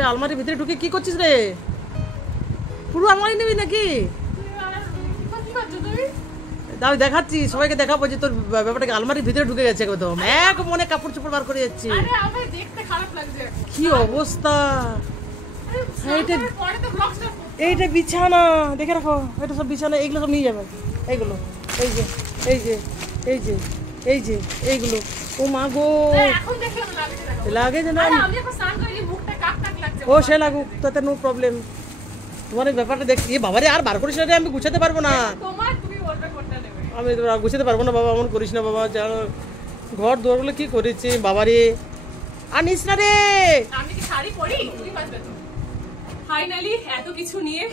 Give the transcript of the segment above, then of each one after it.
রে আলমারির ভিতরে ঢুকে কি করছিস রে? পুরো আলমারি নিবি নাকি? দাও দেখাচ্ছি, সবাইকে দেখাবো যে তোর ব্যাপারটাকে আলমারির ভিতরে ঢুকে গেছে একদম। এক মনে কাপড় চোপড় বার করে যাচ্ছি। কি অবস্থা! এইটা বিছানা, দেখে রাখো, এটা সব বিছানা, এইগুলো সব নিয়ে যাবে। এইগুলো, এই যে এই যে এই যে এই যে এইগুলো, ও মা গো লাগে যে না, ও সে লাগুক, তাতে নো প্রবলেম। তোমার এই ব্যাপারটা দেখছি বাবারে, আর বার করিস না রে, আমি গুছাতে পারবো না। আমি গুছাতে পারবো না বাবা, এমন করিস না বাবা। ঘর দুয়ারগুলো কি করেছে বাবারে, আর নিস না রে। আমি কি শাড়ি পরি? ফাইনালি এত কিছু নিয়ে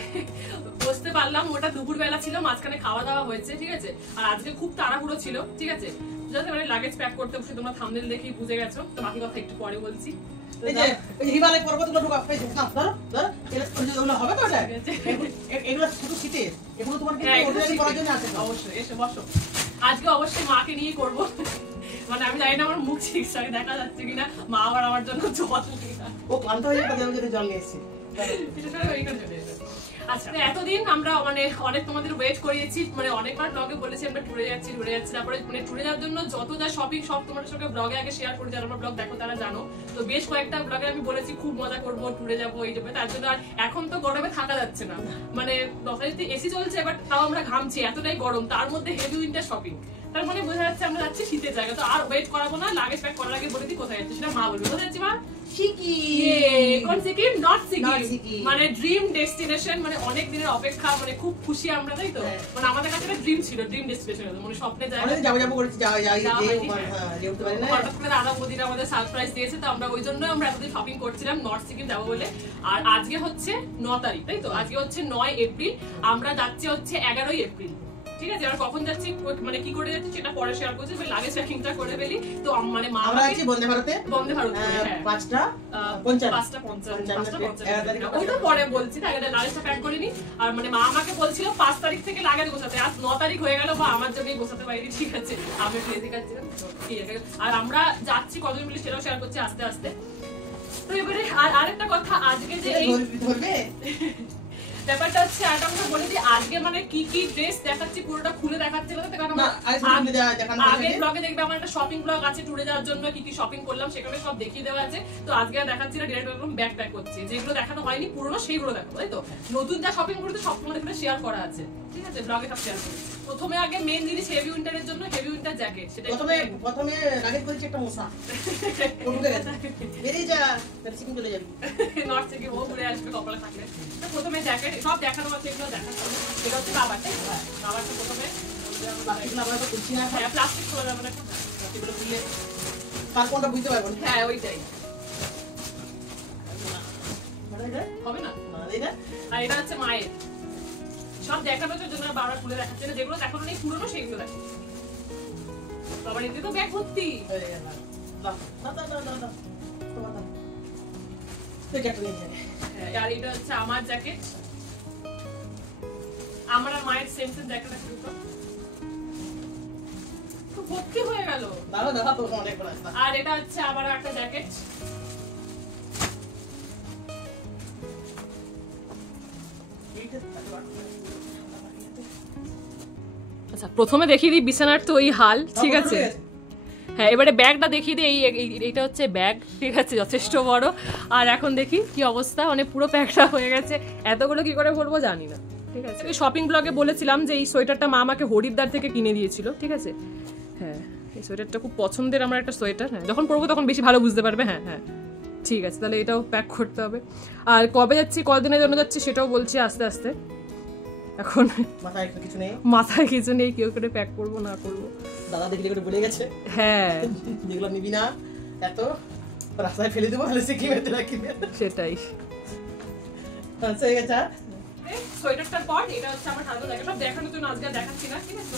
বসতে পারলাম। ওটা দুপুরবেলা ছিল, মাঝখানে খাওয়া দাওয়া হয়েছে, ঠিক আছে। আর আজকে খুব তাড়াহুড়ো ছিল, ঠিক আছে। যাতে মানে লাগেজ প্যাক করতে বসে তোমরা থাম্বনেল দেখেই বুঝে গেছো, তো বাকি কথা একটু পরে বলছি। এই যে এই হিমালয় পর্বতগুলো ঢোকা, এই না ধরো ধরো, এগুলো হবে তো, এগুলো শুধু শীতে, এগুলো তোমার কি অর্ডিনারি করার জন্য আছে? অবশ্যই এসে বসো। আজকে অবশ্যই মাকে নিয়ে করব, মানে আমি জানি না আমার মুখ ঠিকঠাক দেখা যাচ্ছে কিনা, মা আবার আমার জন্য জল নিয়ে, ও ক্লান্ত হয়ে যাবে, জল নিয়ে এসেছি। আচ্ছা, এতদিন আমরা মানে অনেক তোমাদের ওয়েট করিয়েছি, মানে অনেকবার ব্লগে বলেছি আমরা ট্যুরে যাচ্ছি। তারপরে মানে ট্যুরে যাওয়ার জন্য যত যা শপিং সব তোমাদের সঙ্গে ব্লগে আগে শেয়ার করে, যারা আমার ব্লগ দেখো তারা জানো। তো বেশ কয়েকটা ব্লগে আমি বলেছি খুব মজা করবো, ট্যুরে যাবো, এই যাবে। তার জন্য আর এখন তো গরমে থাকা যাচ্ছে না, মানে যথারীতি এসি চলছে, বাট তাও আমরা ঘামছি, এতটাই গরম, তার মধ্যে হেভি উইন্টার শপিং। তার মানে বোঝা যাচ্ছে আমরা যাচ্ছি শীতের জায়গা। তো আর ওয়েট করাবো না, লাগেজ প্যাক করার আগে বলে দিই কোথায় যাচ্ছি, সেটা মা বলবে। কোথায় যাচ্ছি মা? মানে ড্রিম ডেস্টিনেশন, মানে অনেক দিনের অপেক্ষা, মানে খুব খুশি আমরা, তাই তো। মানে আমাদের কাছে একটা ড্রিম ছিল, ড্রিম ডেস্টিনেশন, মানে স্বপ্নে দাদা মোদিরা আমাদের সারপ্রাইজ দিয়েছে, তো আমরা ওই জন্য আমরা এতদিন শপিং করছিলাম নর্থ সিকিম যাবো বলে। আর আজকে হচ্ছে 9 তারিখ, তাই তো। আজকে হচ্ছে 9 এপ্রিল, আমরা যাচ্ছি হচ্ছে 11ই এপ্রিল, ঠিক আছে। আমরা কখন যাচ্ছি, মানে কি করে যাচ্ছি সেটা পরে শেয়ার করছি, লাগেজ প্যাকিংটা করে ফেলি। তো মানে মা আমরা আছি বন্দে ভারতে, 5:50 ওইটা পরে বলছি, আগে লাগেজটা প্যাক করে নি। আর মানে মা আমাকে বলছিল 5 তারিখ থেকে লাগেজ গোছাতে, আজ 9 তারিখ হয়ে গেল, বা আমার জন্যই গোছাতে পারিনি, ঠিক আছে। আমি ফ্লেজে খাচ্ছিলাম, আর আমরা যাচ্ছি কতজন মিলে সেটাও শেয়ার করছি আস্তে আস্তে। তো এবারে আরেকটা কথা, আজকে যে ব্যাপারটা হচ্ছে, আর আমরা বলে দিই আজকে মানে কি কি ড্রেস দেখাচ্ছি পুরোটা খুলে দেখাচ্ছি না, কারণ আগের ব্লগে দেখবে আমার একটা শপিং ব্লগ আছে, ট্যুরে যাওয়ার জন্য কি কি শপিং করলাম সেখানে সব দেখিয়ে দেওয়া আছে। তো আজকে আর দেখাচ্ছি না, ডিরেক্ট একদম ব্যাগ প্যাক করছি, যেগুলো দেখানো হয়নি পুরোনো সেইগুলো দেখাবো, তাই তো। নতুন যা শপিং করতে সব তোমাদের এখানে শেয়ার করা আছে, ঠিক আছে, ব্লগে সব শেয়ার করি। প্রথমে আগে মেইন জিনিস হেভি উইন্টারের জন্য হেভি উইন্টার জ্যাকেট, সেটা প্রথমে লাগেজ করেছি একটা মশা ঢুকে গেছে, বেরিয়ে যা, সিকিম চলে যাবি, নর্থ সিকিম ও ঘুরে আসবে কপালে থাকলে। তো প্রথমে জ্যাকেট সব দেখানো আছে, এগুলো দেখানো, এটা হচ্ছে বাবার, তাই বাবারটা প্রথমে প্লাস্টিক খোলা যাবে না, এগুলো খুললে তার কোনটা বুঝতে পারবো না। হ্যাঁ ওইটাই হবে না। আর এটা হচ্ছে মায়ের, সব দেখানোর জন্য বারবার খুলে দেখাচ্ছে না, যেগুলো দেখানো নেই পুরোনো সেগুলো দেখো। বাবার এতে তো ব্যাগ ভর্তি। আর এটা হচ্ছে আমার জ্যাকেট, আমার আর মায়ের সেম সেম জ্যাকেট আছে, তো ভর্তি হয়ে গেল। আর এটা হচ্ছে আমার একটা জ্যাকেট, আচ্ছা প্রথমে দেখিয়ে দিই বিছানার তো এই হাল, ঠিক আছে। হ্যাঁ এবারে ব্যাগটা দেখিয়ে দিই, এইটা হচ্ছে ব্যাগ, ঠিক আছে, যথেষ্ট বড়। আর এখন দেখি কি অবস্থা, মানে পুরো প্যাকটা হয়ে গেছে, এতগুলো কি করে বলবো জানি না, ঠিক আছে। শপিং ব্লগে বলেছিলাম যে এই সোয়েটারটা মা আমাকে হরিদ্বার থেকে কিনে দিয়েছিল, ঠিক আছে। হ্যাঁ এই সোয়েটারটা খুব পছন্দের আমার একটা সোয়েটার, হ্যাঁ যখন পরবো তখন বেশি ভালো বুঝতে পারবে। হ্যাঁ হ্যাঁ ঠিক আছে, তাহলে এটাও প্যাক করতে হবে। আর কবে যাচ্ছি, কদিনের জন্য যাচ্ছি সেটাও বলছি আস্তে আস্তে। এখন মাথায় কিছু নেই, কেউ করে প্যাক করবো না করবো, দাদা দেখলে করে বলে গেছে। হ্যাঁ যেগুলো নিবি না এত রাস্তায় ফেলে দেবো, তাহলে সিকিমেতে রাখবি, সেটাই। সোয়েটারটার পর এটা হচ্ছে আমার হাতে দেখা, সব দেখানোর জন্য আজকে দেখাচ্ছি না, ঠিক আছে।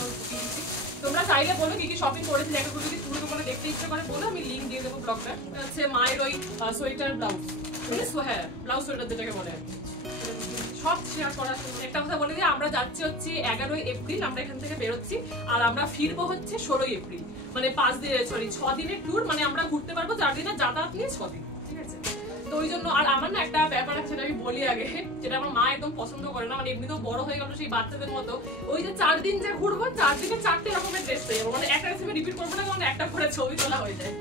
তোমরা চাইলে বলো কি কি শপিং করেছি, জায়গাগুলো যদি পুরো তোমরা দেখতে ইচ্ছে করে বলো, আমি লিঙ্ক দিয়ে দেবো ব্লগটা। হচ্ছে মায়ের ওই সোয়েটার ব্লাউজ, হ্যাঁ ব্লাউজ সোয়েটার যেটাকে বলে সব শেয়ার করার জন্য। একটা কথা বলে দিই, আমরা যাচ্ছি হচ্ছে 11ই এপ্রিল, আমরা এখান থেকে বেরোচ্ছি, আর আমরা ফিরবো হচ্ছে 16ই এপ্রিল, মানে 6 দিনের ট্যুর, মানে আমরা ঘুরতে পারবো 4 দিনের যাতায়াত নিয়ে 6 দিন, ঠিক আছে। তো ওই জন্য। আর আমার না একটা ব্যাপার আছে, সেটা আমি বলি আগে, যেটা আমার মা একদম পছন্দ করে না, মানে এমনিতেও বড় হয়ে গেল সেই বাচ্চাদের মতো, ওই যে 4 দিন যে ঘুরবো 4 দিনে 4টে রকমের ড্রেস পেয়ে যাবো, মানে একটা রেসিপি রিপিট করবো না, কারণ একটা করে ছবি তোলা হয়ে যায়।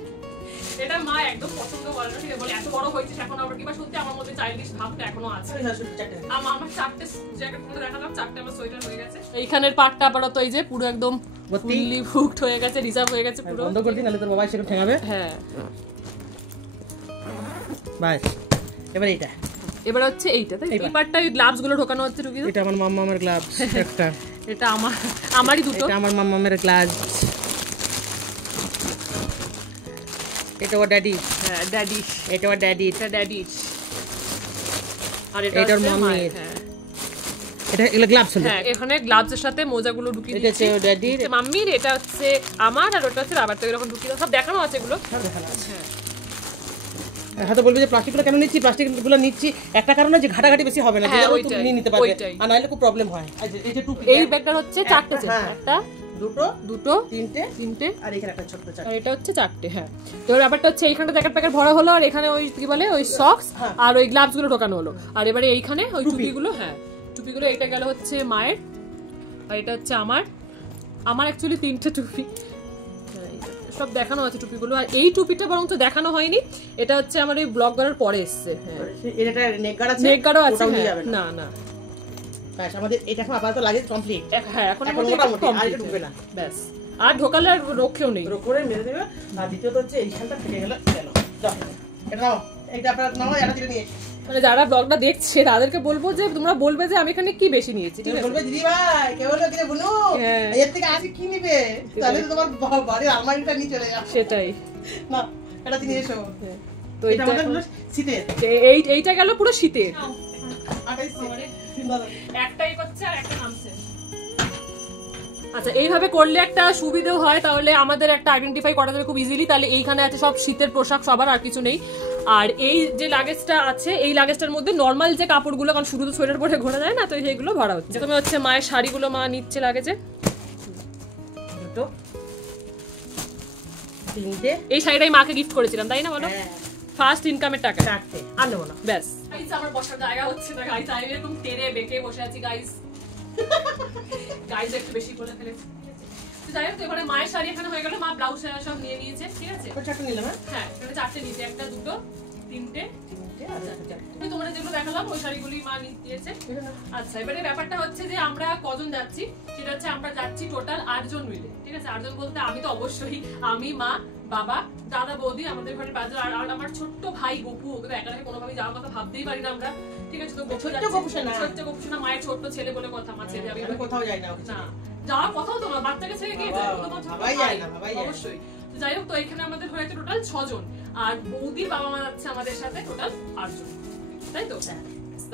এটা মা একদম পছন্দ করে না, ঠিক আছে, বলে এত বড় হয়েছিস এখন আবার কিবা। সত্যি আমার মধ্যে চাইল্ডিশ ভাবটা এখনো আছে। আমার 4টে জ্যাকেট পরে দেখালাম, 4টে আমার সোয়েটার হয়ে গেছে। এইখানের পার্টটা আপাতত এই যে পুরো একদম ফুললি বুকড হয়ে গেছে, রিজার্ভ হয়ে গেছে পুরো। বন্ধ করে দিন, নাহলে তোর বাবা সেটা ঠেঙাবে। হ্যাঁ বাস এবার এটা, এবার হচ্ছে এইটা, তাই এই পার্টটা ওই গ্লাভস গুলো ঢোকানো হচ্ছে টুকি। এটা আমার মাম্মামের গ্লাভস একটা, এটা আমারই দুটো, এটা আমার মাম্মামের গ্লাভস, এটা ওর ড্যাডি। হ্যাঁ ড্যাডি, এটা ওর ড্যাডি, এটা ড্যাডি, আর এটা এটা ওর হচ্ছে মাম্মি। মায়ের। হ্যাঁ এটা এগুলো গ্লাভস হলো। হ্যাঁ এখানে গ্লাভস এর সাথে মোজাগুলো ঢুকিয়ে এটা দিয়েছি, হচ্ছে ওর ড্যাডির, এটা মাম্মির, এটা হচ্ছে আমার, আর ওটা হচ্ছে রাবার। তো এরকম ঢুকিয়ে সব দেখানো আছে, এগুলো সব দেখানো আছে। হ্যাঁ। হয়তো বলবে যে প্লাস্টিকগুলো কেন নিচ্ছি, প্লাস্টিকগুলো নিচ্ছি একটা কারণে যে ঘাটাঘাটি বেশি হবে না, হ্যাঁ, যে ওইটাই, নিয়ে নিতে পারবে, ওইটাই। আর নাহলে খুব প্রবলেম হয়। এই যে টুপি, এই ব্যাগটার হচ্ছে 4টে চেন, হ্যাঁ। একটা দুটো তিনটে, আর এখানে একটা ছোট্ট আর এটা হচ্ছে 4টে। হ্যাঁ তো ব্যাপারটা হচ্ছে এইখানটা জ্যাকেট প্যাকেট ভরা হলো, আর এখানে ওই কি বলে ওই সক্স আর ওই গ্লাভস গুলো ঢোকানো হলো, আর এবারে এইখানে ওই টুপিগুলো। হ্যাঁ টুপিগুলো, এটা গেল হচ্ছে মায়ের, আর এটা হচ্ছে আমার অ্যাকচুয়ালি 3টে টুপি সব দেখানো আছে টুপিগুলো। আর এই টুপিটা বরং তো দেখানো হয়নি, এটা হচ্ছে আমার এই ব্লগ করার পরে এসছে। হ্যাঁ এটা নেক গার্ড আছে, নেক গার্ডও আছে। না না ব্যাস আমাদের এটা এখন আপাতত লাগে কমপ্লিট। হ্যাঁ এখন মোটামুটি আর এটা ঢুকবে না, ব্যাস। আর ঢোকালে আর রক্ষেও নেই, রোক করে মেরে দেবে। আর দ্বিতীয়ত হচ্ছে এইখানটা থেকে গেল, এটা নাও, এইটা আপনারা নাও, এটা দিলে নিয়ে। মানে যারা ব্লগটা দেখছে তাদেরকে বলবো যে তোমরা বলবে যে আমি এখানে কি বেশি নিয়েছি, ঠিক আছে? বলবে দিদি ভাই কে বলবে কি রে বুনু, এর থেকে আজকে কি নিবে, তাহলে তো তোমার বাড়ির আলমারিটা নিয়ে চলে যাবে। সেটাই না, এটা নিয়ে এসো। তো এটা আমাদের হলো শীতের, এইটা গেল পুরো শীতের। একটাই করছে আর একটা নামছে। আচ্ছা এইভাবে করলে একটা সুবিধা হয়, তাহলে আমাদের একটা আইডেন্টিফাই করা যাবে খুব ইজিলি। তাহলে এইখানে আছে সব শীতের পোশাক সবার, আর কিছু নেই। আর এই যে লাগেজটা আছে, এই লাগেজটার মধ্যে নর্মাল যে কাপড়গুলো, কারণ শুধু তো সোয়েটার পরে ঘোরা যায় না, তো সেইগুলো ভরা হচ্ছে। তুমি হচ্ছে মায়ের শাড়িগুলো মা নিচ্ছে লাগেজে, দুটো তিনটে। এই শাড়িটাই মাকে গিফট করেছিলাম, তাই না বলো? ফার্স্ট ইনকামের টাকা। চারটে আর নেবো না, ব্যাস। গাইস আমার বসার জায়গা হচ্ছে না গাইস, আমি এরকম তেরে বেঁকে বসে আছি গাইস। গাইস একটু বেশি করে ফেলেছি। তো যাই হোক, তো এবারে মায়ের শাড়ি এখানে হয়ে গেল, মা ব্লাউজ সব নিয়ে নিয়েছে, ঠিক আছে? চারটে নিলাম। হ্যাঁ এখানে 4টে নিয়েছে, একটা দুটো তিনটে আর চারটে। তোমরা যেগুলো দেখালাম ওই শাড়িগুলি মা নিয়েছে। আচ্ছা এবারে ব্যাপারটা হচ্ছে যে আমরা কজন যাচ্ছি, সেটা হচ্ছে আমরা যাচ্ছি টোটাল 8 জন মিলে, ঠিক আছে? 8 জন বলতে আমি তো অবশ্যই, আমি, মা, বাবা, দাদা, বৌদি, আমাদের ঘরে 5 জন, আর আমার ছোট্ট ভাই গপু, ওকে তো একা রেখে কোনোভাবে যাওয়ার কথা ভাবতেই পারি না আমরা, ঠিক আছে? তো ছোট্ট গপুসোনা মায়ের ছোট্ট ছেলে বলে কথা, মা ছেলে আমি কোথাও যাই না, না যাওয়ার কথাও তো না, বাচ্চাকে ছেড়ে গিয়ে যায় অবশ্যই। তো যাই হোক, তো এখানে আমাদের হয়েছে টোটাল 6 জন, আর বৌদির বাবা মা যাচ্ছে আমাদের সাথে টোটাল 8 জন, তাই তো?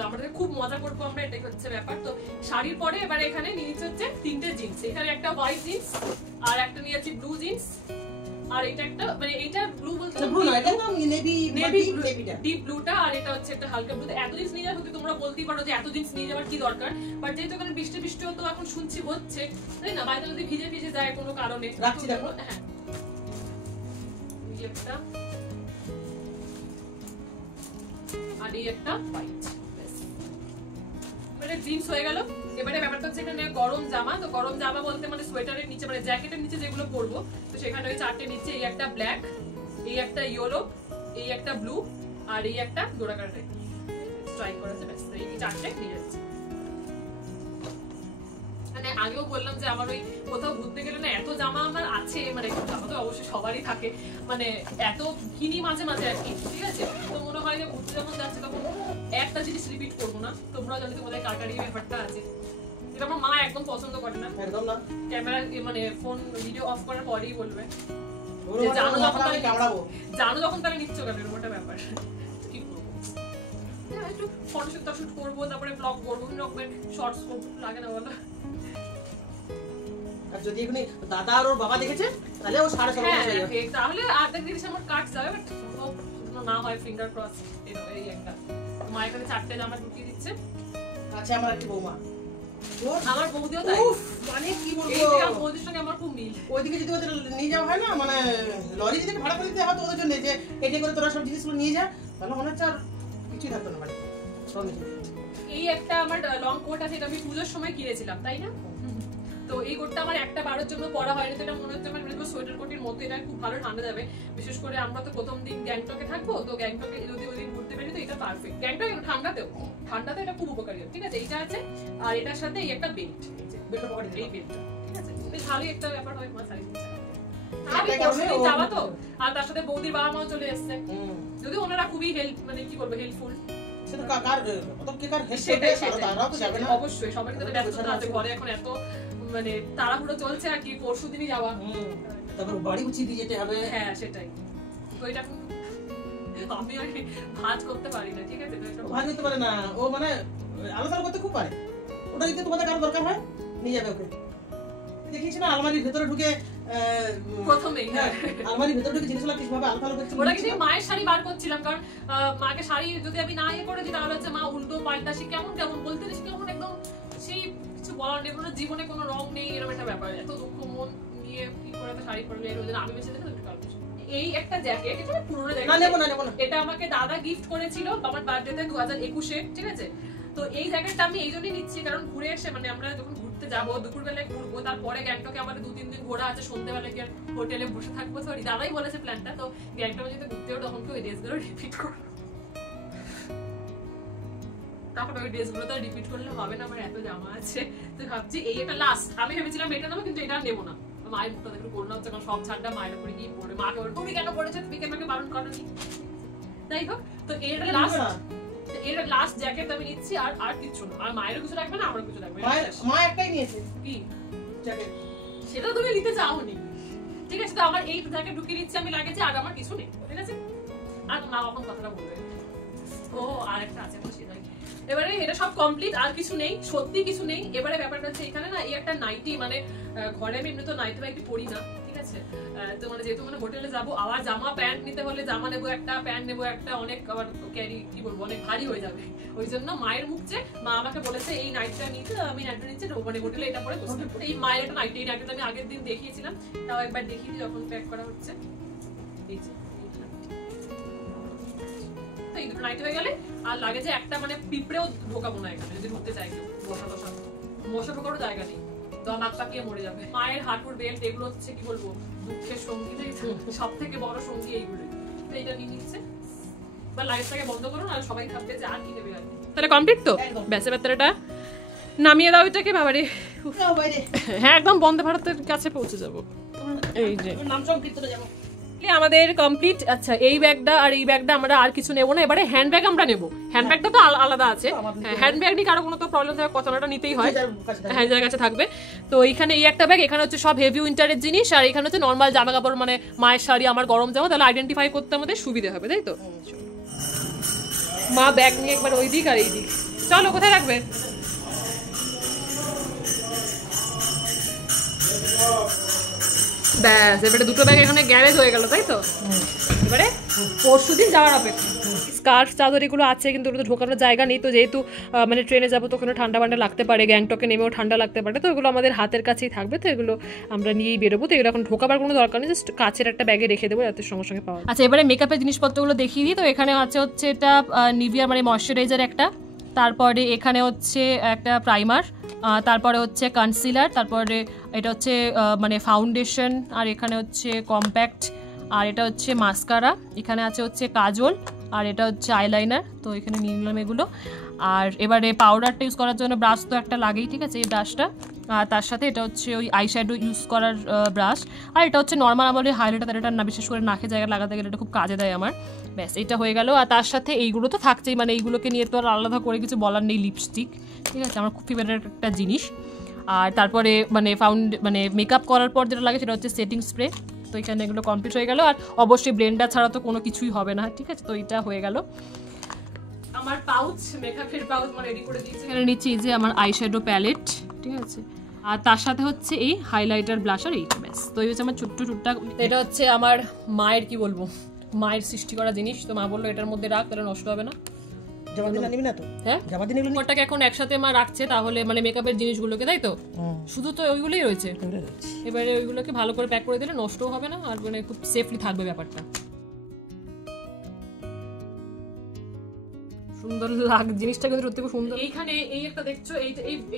আমাদের খুব মজা করবো আমরা, এটাই হচ্ছে ব্যাপার। তো শাড়ির পরে এবারে এখানে নিয়েছে হচ্ছে 3টে জিন্স, এখানে একটা হোয়াইট জিন্স, আর একটা নিয়েছি ব্লু জিন্স, আর এটা একটা, মানে এটা ব্লু বলতে ডিপ ব্লুটা, আর এটা হচ্ছে একটা হালকা ব্লু। এত জিন্স নিয়ে যাওয়া, তোমরা বলতেই পারো যে এত জিন্স নিয়ে যাওয়ার কি দরকার, বাট যেহেতু এখানে বৃষ্টি তো এখন শুনছি হচ্ছে, তাই না? বাইরে যদি ভিজে যায় কোনো কারণে, রাখছি দেখো। হ্যাঁ একটা আর এই একটা হোয়াইট, মানে জিন্স হয়ে গেল। এবারে ব্যাপারটা হচ্ছে এখানে গরম জামা, তো গরম জামা বলতে মানে সোয়েটারের নিচে, মানে জ্যাকেটের নিচে যেগুলো পরবো, তো সেখানে ওই 4টে নিচে, এই একটা ব্ল্যাক, এই একটা ইয়েলো, এই একটা ব্লু, আর এই একটা ডোরাকার টাইপ স্ট্রাইক করা আছে, ব্যাস এই 4টে নিয়ে যাচ্ছে। মানে আগেও বললাম যে আমার ওই কোথাও ঘুরতে গেলে না এত জামা আমার আছে, মানে জামা তো অবশ্যই সবারই থাকে, মানে এত কিনি মাঝে মাঝে আর কি, ঠিক আছে? তো মনে হয় যে ঘুরতে যখন যাচ্ছে তখন একটা জিনিস রিপিট করবো না। তোমরা জানি তোমাদের কাটারি ব্যাপারটা আছে, এটা আমার মা একদম পছন্দ করে না, একদম না। ক্যামেরা মানে ফোন ভিডিও অফ করার পরেই বলবে জানো যখন তাহলে নিচ্ছ কেন, এরকম একটা ব্যাপার। কি করবো, একটু ফটোশুট করবো, তারপরে ব্লগ করবো, বিভিন্ন রকমের শর্টস করবো, লাগে না বলো? আর যদি এখানে দাদা আর ওর বাবা দেখেছে তাহলে ও 7.5 তাহলে আর্ধেক জিনিস আমার কাট যাবে, বাট না হয় ফিঙ্গার ক্রস। এই একটা মা এখানে 4টে জামা ঢুকিয়ে দিচ্ছে। আচ্ছা আমার একটা বৌমা, আমার বৌদিও তাই, মানে কি বলবো, এই থেকে আমার বৌদির সঙ্গে আমার খুব মিল। ওইদিকে যদি ওদের নিয়ে যাওয়া হয় না, মানে লরি যদি ভাড়া করে দিতে হয় তো ওদের জন্য, যে এটা করে তোরা সব জিনিসগুলো নিয়ে যা, তাহলে মনে হচ্ছে আর কিছুই থাকতো না বাড়িতে, সব নিচে। এই একটা আমার লং কোট আছে, এটা আমি পুজোর সময় কিনেছিলাম, তাই না? তো এই কোটটা আমার একটা বারের জন্য পরা হয়নি, তো এটা মনে হচ্ছে আমার সোয়েটার কোটের মতো, এটা খুব ভালো ঠান্ডা যাবে। বিশেষ করে আমরা তো প্রথম দিন গ্যাংটকে থাকবো, তো গ্যাংটকে যদি ওই দিন ঘুরতে পারি তো এটা পারফেক্ট। গ্যাংটক ঠান্ডাতেও এটা খুব উপকারী, ঠিক আছে? এইটা আছে, আর এটার সাথে এই একটা বেল্ট, বেল্ট পকেট, এই বেল্টটা, ঠিক আছে? বেশ ভালোই একটা ব্যাপার হয়, আমার সাইজ আমি পরশুদিন যাওয়া তো, আর তার সাথে বৌদির বাবা মাও চলে এসছে, যদি ওনারা খুবই হেল্প, মানে কি বলবো, হেল্পফুল। অবশ্যই সবারই তো ব্যস্ততা আছে ঘরে, এখন এত মানে তাড়াহুড়ো চলছে আর কি, পরশু দিনই যাওয়া, তারপর বাড়ি গুছিয়ে দিয়ে যেতে হবে। হ্যাঁ সেটাই, তো এটা আমি আর ভাজ করতে পারি না, ঠিক আছে? তো ভাজ করতে পারে না ও, মানে আলাদা করতে খুব পারে। ওটা যদি তোমাদের কারো দরকার হয় নিয়ে যাবে ওকে। দেখিস না আলমারির ভেতরে ঢুকে প্রথমেই, হ্যাঁ আলমারির ভেতরে ঢুকে জিনিসগুলো কিভাবে আলাদা আলাদা করছে। ওটা কিন্তু মায়ের শাড়ি বার করছিলাম, কারণ মাকে শাড়ি যদি আমি না ইয়ে করে দিই তাহলে হচ্ছে মা উল্টো পাল্টা, সে কেমন কেমন বলতে সে কেমন একদম, সেই কিছু বলার নেই, কোনো জীবনে কোনো রং নেই, এরকম একটা ব্যাপার। এত দুঃখ মন নিয়ে কি করে তো শাড়ি পরবে, এর জন্য আমি বেশি দেখে একটু কাজ। এই একটা জ্যাকেট, এটা পুরনো জ্যাকেট, না নেব না নেব না, এটা আমাকে দাদা গিফট করেছিল আমার বার্থডেতে 2021-এ, ঠিক আছে? তো এই জ্যাকেটটা আমি এই জন্যই নিচ্ছি, কারণ ঘুরে এসে, মানে আমরা যখন ঘুরতে যাবো, দুপুরবেলায় ঘুরবো, তারপরে গ্যাংটকে আমাদের 2-3 দিন ঘোরা আছে, সন্ধ্যাবেলা কি আর হোটেলে বসে থাকবো? সরি, দাদাই বলেছে প্ল্যানটা, তো গ্যাংটকে যদি ঘুরতে যাবো তখন কি ওই ড্রেসগুলো রিপিট করবো, তখন ওই ড্রেসগুলো তো রিপিট করলে হবে না, আমার এত জামা আছে। তো ভাবছি এই একটা লাস্ট, আমি ভেবেছিলাম এটা নেবো, কিন্তু এটা নেবো না। মায়ের মুখটা দেখে করোনা হচ্ছে, কারণ সব ছাড়টা মায়ের উপরে গিয়ে পড়ে, মাকে বলে তুমি কেন পড়েছো, তুমি কেন আমাকে বারণ করোনি? যাই হোক, তো এটা লাস্ট জ্যাকেট আমি নিচ্ছি, আর কিছু না। আর মায়েরও কিছু রাখবে না, আমারও কিছু রাখবে না। মা একটাই নিয়েছে কি জ্যাকেট, সেটা তুমি নিতে চাওনি, ঠিক আছে? তো আমার এই জ্যাকেট ঢুকিয়ে দিচ্ছি আমি লাগেছে, আর আমার কিছু নেই, ঠিক আছে? আর মা কখন কথাটা বলবে, ও আর একটা আছে সেটাই। এবারে এটা সব কমপ্লিট, আর কিছু নেই, সত্যি কিছু নেই। এবারে ব্যাপারটা হচ্ছে এখানে না এই একটা নাইটি, মানে ঘরে আমি এমনি তো নাইটি বাইটি পরি না, ঠিক আছে? তো মানে যেহেতু মানে হোটেলে যাবো, আবার জামা প্যান্ট নিতে হলে জামা নেবো একটা, প্যান্ট নেবো একটা, অনেক আবার ক্যারি কি বলবো, অনেক ভারী হয়ে যাবে। ওই জন্য মায়ের মুখ যে মা আমাকে বলেছে এই নাইটটা নিতে, আমি নাইটটা নিচ্ছি, মানে হোটেলে এটা পরে বসে থাকবো। এই মায়ের একটা নাইটি, এই নাইটটা আমি আগের দিন দেখিয়েছিলাম, তাও একবার দেখিয়ে দিই যখন প্যাক করা হচ্ছে। এই যে এই দুটো নাইট হয়ে গেলে আর লাগে যে একটা, মানে পিঁপড়েও ঢোকাবো না এখানে, যদি ঢুকতে চাই কেউ, মশা ঢোকারও জায়গা নেই, তো নাক পাকিয়ে মরে যাবে। মায়ের হাঁটুর বেল্ট, এগুলো হচ্ছে কি বলবো দুঃখের সঙ্গী, সব থেকে বড় সঙ্গী এইগুলোই। তো এইটা নিয়ে নিচ্ছে, বা লাইটটাকে বন্ধ করুন, আর সবাই ভাববে যে আর কি নেবে। আর তাহলে কমপ্লিট তো, ব্যাসে ব্যাটারিটা নামিয়ে দাও এটাকে, বাবারে। হ্যাঁ একদম বন্দে ভারতের কাছে পৌঁছে যাবো। এই যে নাম সংকীর্তনে যাবো আমাদের কমপ্লিট। আচ্ছা এই ব্যাগটা আর এই ব্যাগটা আমরা আর কিছু নেবো না, এবারে হ্যান্ড ব্যাগ আমরা নেবো। হ্যান্ড ব্যাগটা তো আলাদা আছে, হ্যান্ড ব্যাগ নিয়ে কারো কোনো তো প্রবলেম থাকে, কতটা নিতেই হয়, হ্যাঁ যার কাছে থাকবে। তো এইখানে এই একটা ব্যাগ, এখানে হচ্ছে সব হেভি উইন্টারের জিনিস, আর এখানে হচ্ছে নর্মাল জামা কাপড়, মানে মায়ের শাড়ি, আমার গরম জামা, তাহলে আইডেন্টিফাই করতে আমাদের সুবিধা হবে, তাই তো? মা ব্যাগ নিয়ে একবার ওই দিক আর এই দিক, চলো কোথায় রাখবে? ব্যাস, এবারে দুটো ব্যাগ এখানে গ্যারেজ হয়ে গেল, তাই তো? এবারে পরশুদিন যাওয়ার অপেক্ষা। স্কার্ফ চাদর এগুলো আছে, কিন্তু ওগুলো তো ঢোকানোর জায়গা নেই, তো যেহেতু মানে ট্রেনে যাবো তো ওখানে ঠান্ডা ফান্ডা লাগতে পারে, গ্যাংটকে নেমেও ঠান্ডা লাগতে পারে, তো এগুলো আমাদের হাতের কাছেই থাকবে, তো এগুলো আমরা নিয়েই বেরোবো। তো এগুলো এখন ঢোকাবার কোনো দরকার নেই, জাস্ট কাছের একটা ব্যাগে রেখে দেবো যাতে সঙ্গে সঙ্গে পাওয়া। আচ্ছা এবারে মেকআপের জিনিসপত্রগুলো দেখিয়ে দিই। তো এখানে আছে হচ্ছে এটা নিভিয়া মানে ময়শ্চারাইজার একটা, তারপরে এখানে হচ্ছে একটা প্রাইমার, তারপরে হচ্ছে কনসিলার, তারপরে এটা হচ্ছে মানে ফাউন্ডেশন, আর এখানে হচ্ছে কম্প্যাক্ট, আর এটা হচ্ছে মাস্কারা, এখানে আছে হচ্ছে কাজল, আর এটা হচ্ছে আইলাইনার। তো এখানে নিয়ে নিলাম এগুলো। আর এবারে পাউডারটা ইউজ করার জন্য ব্রাশ তো একটা লাগেই, ঠিক আছে? এই ব্রাশটা, আর তার সাথে এটা হচ্ছে ওই আইশ্যাডো ইউজ করার ব্রাশ, আর এটা হচ্ছে নর্মাল আমাদের হাইলাইটার, এটা না বিশেষ করে নাকে জায়গা লাগাতে গেলে এটা খুব কাজে দেয় আমার। ব্যাস এটা হয়ে গেল। আর তার সাথে এইগুলো তো থাকছেই, মানে এইগুলোকে নিয়ে তো আর আলাদা করে কিছু বলার নেই। লিপস্টিক, ঠিক আছে, আমার খুব ফেভারিট একটা জিনিস। আর তারপরে মানে মেকআপ করার পর যেটা লাগে সেটা হচ্ছে সেটিং স্প্রে। তো এখানে এগুলো কমপ্লিট হয়ে গেল। আর অবশ্যই ব্লেন্ডার ছাড়া তো কোনো কিছুই হবে না, ঠিক আছে? তো এটা হয়ে গেল। আমার পাউচ, মেকআপের পাউচ মানে রেডি করে দিয়েছি। এখানে নিচ্ছি যে আমার আইশ্যাডো প্যালেট, ঠিক আছে, আর তার সাথে হচ্ছে এই হাইলাইটার, ব্লাশার, এইটা ব্যাস। তো এই হচ্ছে আমার ছোট্ট টুকটাক। এটা হচ্ছে আমার মায়ের কি বলবো, মায়ের সৃষ্টি করা জিনিস। তো মা বললো এটার মধ্যে রাখ, তাহলে নষ্ট হবে না। হ্যাঁ ওটাকে এখন একসাথে মা রাখছে, তাহলে মানে মেকআপের জিনিসগুলোকে, তাই তো? শুধু তো ওইগুলোই রয়েছে, এবারে ওইগুলোকে ভালো করে প্যাক করে দিলে নষ্টও হবে না, আর মানে খুব সেফলি থাকবে ব্যাপারটা। সুন্দর জিনিসটা কিন্তু সত্যি খুব সুন্দর। এইখানে এই একটা দেখছো,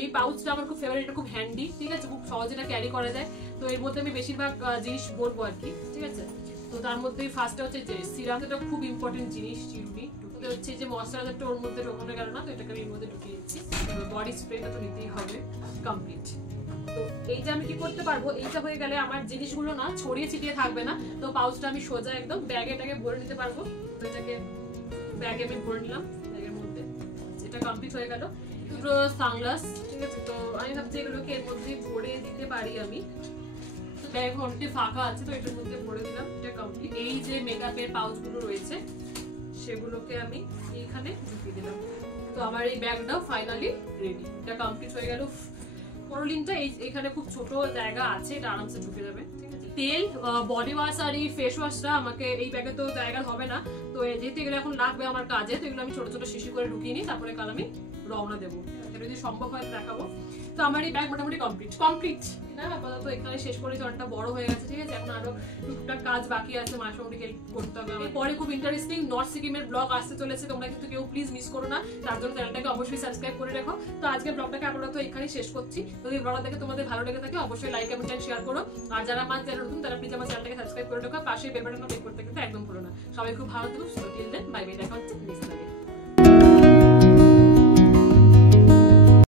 এই পাউচটা আমার খুব ফেভারিট, এটা খুব হ্যান্ডি, ঠিক আছে, খুব সহজে এটা ক্যারি করা যায়। তো এর মধ্যে আমি বেশিরভাগ জিনিস বলবো আর কি, ঠিক আছে। তো তার মধ্যে ফার্স্টে হচ্ছে যে সিরাম, এটা খুব ইম্পর্টেন্ট জিনিস, চিরুনি হচ্ছে যে ময়শ্চারাইজারটা ওর মধ্যে ঢোকানো গেল না, তো এটাকে আমি এর মধ্যে ঢুকিয়ে দিচ্ছি। বডি স্প্রেটা তো নিতেই হবে, কমপ্লিট। তো এইটা আমি কি করতে পারবো, এইটা হয়ে গেলে আমার জিনিসগুলো না ছড়িয়ে ছিটিয়ে থাকবে না। তো পাউচটা আমি সোজা একদম ব্যাগেটাকে ভরে নিতে পারবো। তো এটাকে ব্যাগে আমি ভরে নিলাম, ব্যাগের মধ্যে এটা কমপ্লিট হয়ে গেল। দুটো সানগ্লাস, ঠিক আছে। তো আমি ভাবছি এগুলোকে এর মধ্যে ভরে দিতে পারি আমি। ব্যাগ অনেকটা ফাঁকা আছে, তো এটার মধ্যে ভরে দিলাম, এটা কমপ্লিট। এই যে মেকআপের পাউচগুলো রয়েছে সেগুলোকে আমি এইখানে ঢুকিয়ে দিলাম। তো আমার এই ব্যাগটাও ফাইনালি রেডি, এটা কমপ্লিট হয়ে গেল। পোরোলিনটা এখানে খুব ছোট জায়গা আছে, এটা আরামসে ঢুকে যাবে, ঠিক আছে। তেল, বডি ওয়াশ আর এই ফেস ওয়াশটা আমাকে এই ব্যাগে তো জায়গা হবে না, তো যেহেতু এগুলো এখন লাগবে আমার কাজে, তো এগুলো আমি ছোট ছোট শিশি করে ঢুকিয়ে নিই, তারপরে কাল আমি রওনা দেবো। এটা যদি সম্ভব হয় দেখাবো। তো আমার এই ব্যাগ মোটামুটি কমপ্লিট না, আপাতত এখানে শেষ করে অনেকটা বড় হয়ে গেছে, ঠিক আছে। এখন আরো টুকটাক কাজ বাকি আছে, মোটামুটি হেল্প করতে হবে। পরে খুব ইন্টারেস্টিং নর্থ সিকিমের ব্লগ আসতে চলেছে, তোমরা কিন্তু কেউ প্লিজ মিস করো না, তার জন্য চ্যানেলটাকে অবশ্যই সাবস্ক্রাইব করে রাখো। তো আজকের ব্লগটাকে আপাতত এখানে শেষ করছি। যদি ব্লগটা দেখে তোমাদের ভালো লেগে থাকে অবশ্যই লাইক কমেন্ট এন্ড শেয়ার করো। আর যারা আমার চ্যানেল নতুন তারা প্লিজ আমার চ্যানেলটাকে সাবস্ক্রাইব করে রাখো, পাশে বেল বাটনটা ক্লিক করতে কিন্তু একদম ভুলো না। সবাই খুব ভালো থেকো, সুস্থ, টিল দেন বাই বাই, দেখা হচ্ছে নেক্সট টাইম।